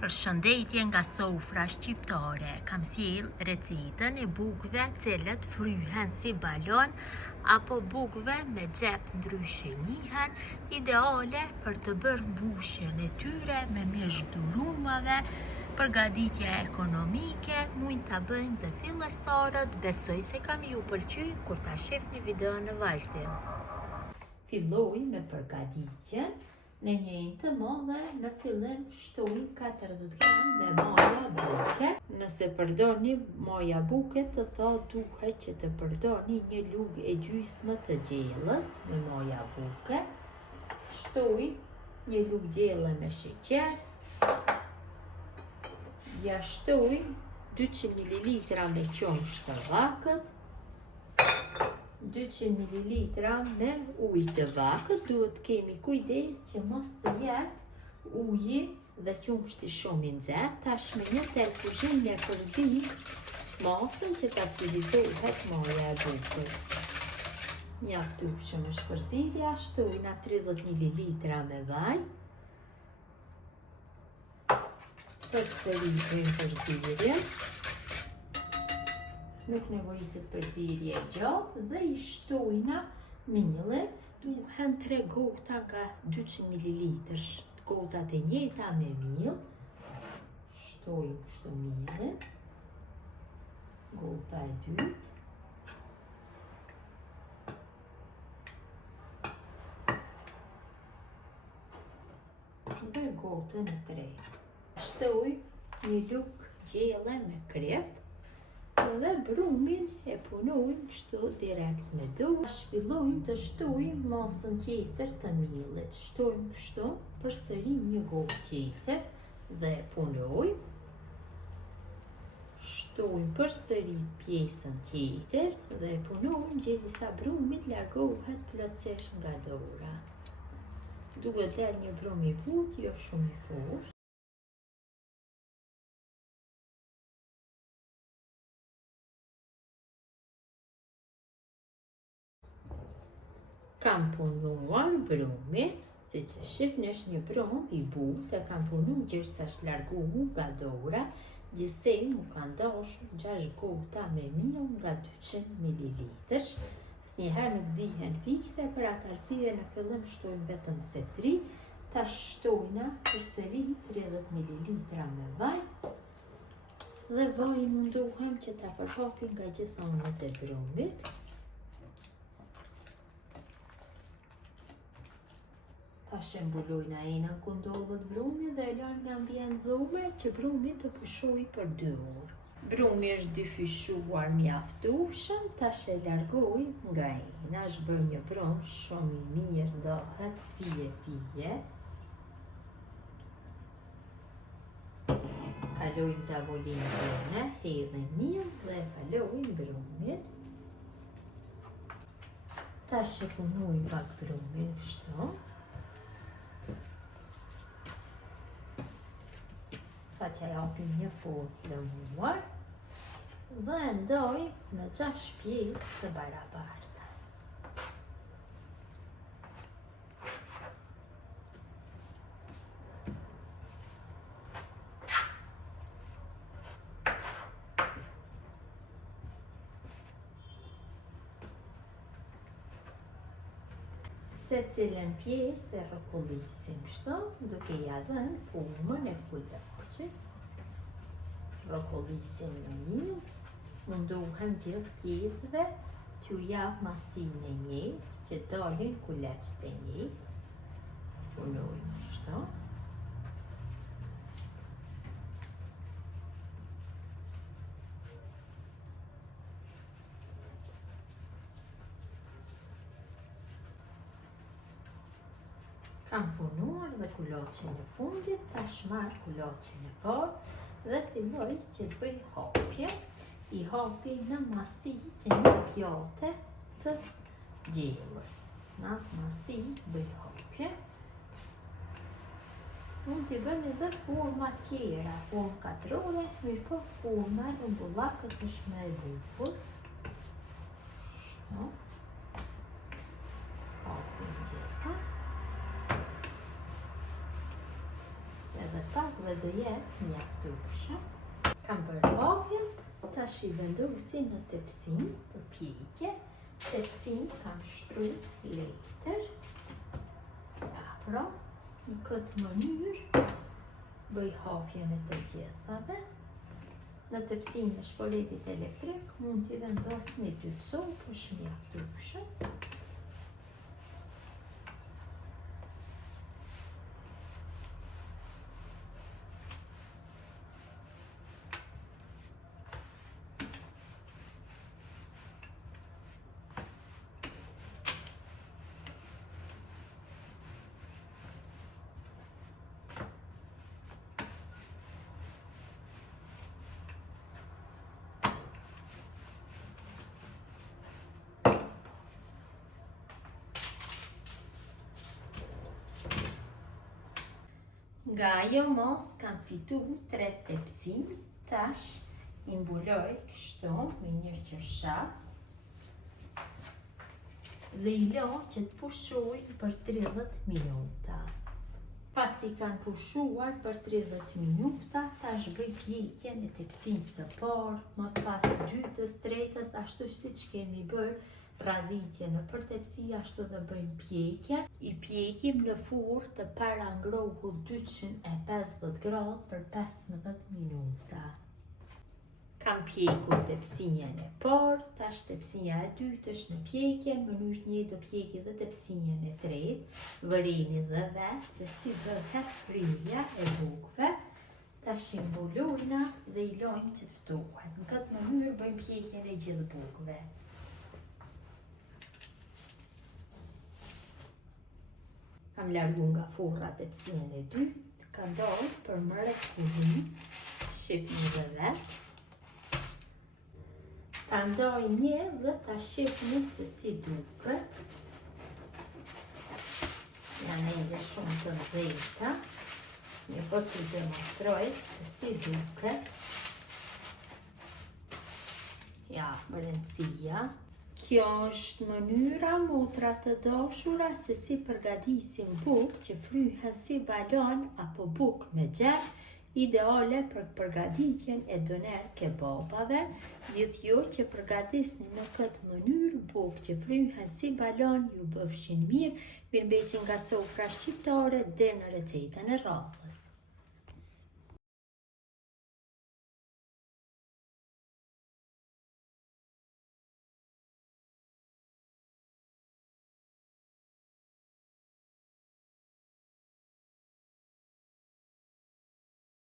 Përshëndetje nga sofra shqiptare. Kam sjell recetën e bukëve cilët fryhen si balon apo bukëve me xhep ndryshe njihen, ideale për të bërë mbushjen e tyre me mish durumave. Përgatitja ekonomike mund ta bëjnë dhe fillestarët. Besoj se kam ju pëlqy kur ta shihni videon në vazhdim. Filloj me përgatitjen. Në një enë të madhe, në fillim shtoj 40 gram me maja buke. Nëse përdorni maja buke, të duhet që të përdorni një lugë e gjysmë të gjellës me maja buke. Shtoj një lugë gjelle me sheqer. Ja shtoj 200 ml me qumësht të vakët. 200 ml me ujë të vakët. Duhet kemi kujdes që mos të jetë uji dhe qumështi shumë i nxehtë. Tash me një tel kuzhinë me përzi masën që ta aktivizohet maja e bukës. Mjaftueshëm është përzierja. Shtojna 30 ml me vaj. Përsërisim përzierjen. Nuk nevojitet përzierje gjatë dhe i shtojna millin. Duhen 3 gota nga 200 ml. Gotat e njëjta me mill. Shtojmë kështu millin. Gota e dytë. Dhe gotën e tretë. Shtoj një lugë gjelle me krep. Dhe brumin e punojmë kështu direkt me dorë. Fillojmë të shtojmë masën tjetër të millit. Shtojmë kështu përsëri një gotë tjetër dhe punojmë. Shtojmë përsëri pjesën tjetër dhe punojmë derisa brumi largohet plotësisht nga dora. Duhet të jetë një brum i butë, jo shumë i fortë. Kam punuar brumin, si që shihni është një brum i butë, e kam punuar derisa është larguar nga dora. Gjithsej më kanë dashur 6 gota me miell nga 200 ml. Asnjëherë nuk dihen fikse, për atë arsye në fillim shtojmë vetëm se 3. Tash shtojna përsëri 30 ml me vaj. Dhe vajin mundohem që ta përhapim nga gjithë anët e brumit. Tash e mbulojna enën ku ndodhet brumi dhe e lajmë në ambient dhume që brumi të pushojë për 2 orë. Brumi është dyfishuar mjaftueshëm, tash e largoj nga ena. Është bërë një brum shumë i mirë, ndohet fije. Kalojmë tavolinë tone, hedhim miell dhe kalojmë brumin. Tash e punojmë pak brumin kështu. Sa t'ja japim një formë lëmuar dhe ndoj në 6 pjesë të barabarta. Secilën pjesë e rrokollisim kështu, duke ja dhënë formën e kulaçit. Rrokollisim në miell. Mundohem gjithë pjesëve t'ju jap masinë e njëjtë, që dalin kulaçt e njëjtë. Punojmë kështu. Kam punuar dhe kulaçin e fundit, tash marr kulaçin e parë dhe filloj që të bëj hapje. I hapi në masitë e një pjate të gjellës. Në atë masi bëj hapje. Mund t'i bëni edhe forma tjera, formë katrore, mirë po forma e rrumbullakët është më e bukur. Shto. Hapim gjitha. Edhe pak dhe do jetë mjaftueshëm. Kam bërë hapjen, tash I vendosi në tepsin për pjekje. Tepsin kam shtruar letër. Pra, në këtë mënyrë bëj hapjen e të gjithave. Në tepsin me shpoletit elektrik mund t'i vendosni 2 copë, është mjaftueshëm. Nga ajo mos kam fitu 3 tepsi, tash I mbuloj kështu me një qershat dhe I lë që të pushoj për 30 minuta. Pasi kanë pushuar për 30 minuta, tash bëj pjekjen e tepsisë së parë, më pas dytës, tretës, ashtu siç kemi bërë radhitje në për tepsi, ashtu dhe bëjmë pjekje. I pjekim në furrë të parangrohur 250 gradë për 15 minuta. Kam pjekur tepsinjen e parë, tash tepsinja e dytë është në pjekje, në mënyrë të njëjtë do pjeki dhe tepsinjen e tretë. Vëreni dhe vetë se si bëhet fryja e bukëve. Tash I mbulojna dhe I lojmë që të ftohen. Në këtë mënyrë bëjmë pjekjen e gjithë bukëve. Kam largu nga furra tepsinjen e dytë, ka dalë për mrekulli, shifni dhe vetë. Ta ndoj një dhe ta shifni se si duket. Janë edhe shumë të zeta. Një po të demonstroj se si duket. Ja, më rëndësia. Kjo është mënyra motra të dashura se si përgatisim bukë që fryhen si balon apo bukë me gjep, ideale për përgatitjen e doner kebabave. Gjithë ju që përgatisni në këtë mënyrë bukë që fryhen si balon ju bëfshin mirë, mirëmbëjtje nga sofra shqiptare dhe në recetën e radhës.